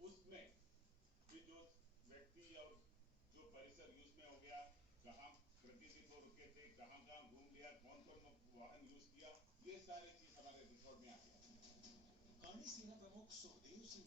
उसमें कि जो व्यक्ति और जो परिसर यूज में हो गया, कहाँ प्रतिदिन वो रुके थे, कहाँ कहाँ घूम लिया, कौन कौन वाहन यूज किया, ये सारी चीज हमारे रिकॉर्ड में आ गया। सेना प्रमुख सुखदेव सिंह